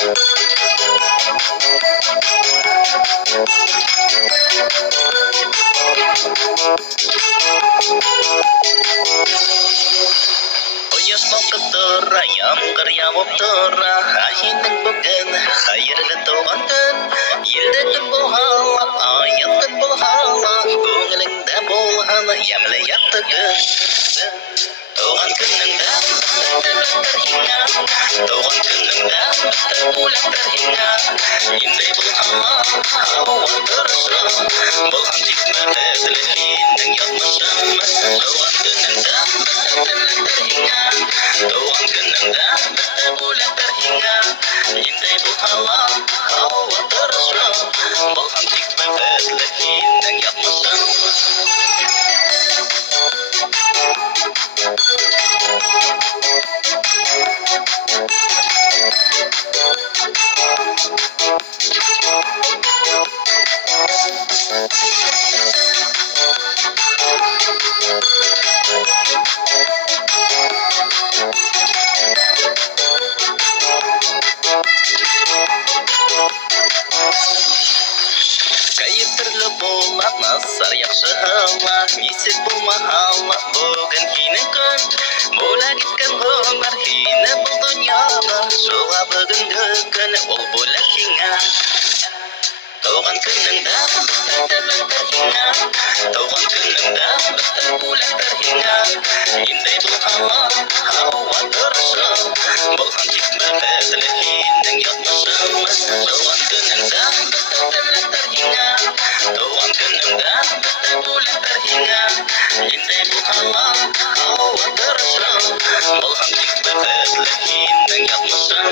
Koyos balkıp tura, yağmur yağıp tura. Ayının bugün hayırlı doğan gün. Yılda gün bu hala, ayat gün bu hala. Көңіліңде болғаны емлі яқты gün. Doğan gününde bitter hinga. Doğan gününde bitter bulaklar hinga. Yinday bu hala, hava duruşu. Bolhan cikme bedleğinin yapmışım. Doğan gününde bitter hinga. Doğan gününde bitter bulaklar hinga. Yinday bu hala, hava duruşu. Bolhan cikme bedleğinin yapmışım. Кайыптырлы болат насар яхшы һава, нисек булмаһа бүген һинең көн. Бүләк иткән гомер һине бу дөньяда, шуңа бүгенге көн ул бүләк һиңә. Doğan gününde bitter hinga. Doğan gününde bitter bulaklar hinga. Yinday bu hala, hava duruşu. Bolhan cikme bedleğinin yapmışım. Doğan gününde bitter hinga. Doğan gününde bitter bulaklar hinga. Yinday bu hala, hava duruşu. Bolhan cikme bedleğinin yapmışım.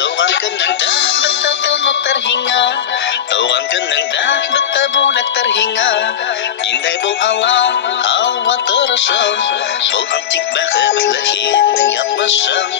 Doğan gününde bitter hinga. Doğan gününde bitter bulaklar hinga. Yinday bu hala, hava duruşu. Bolhan cikme bedleğinin yapmışım.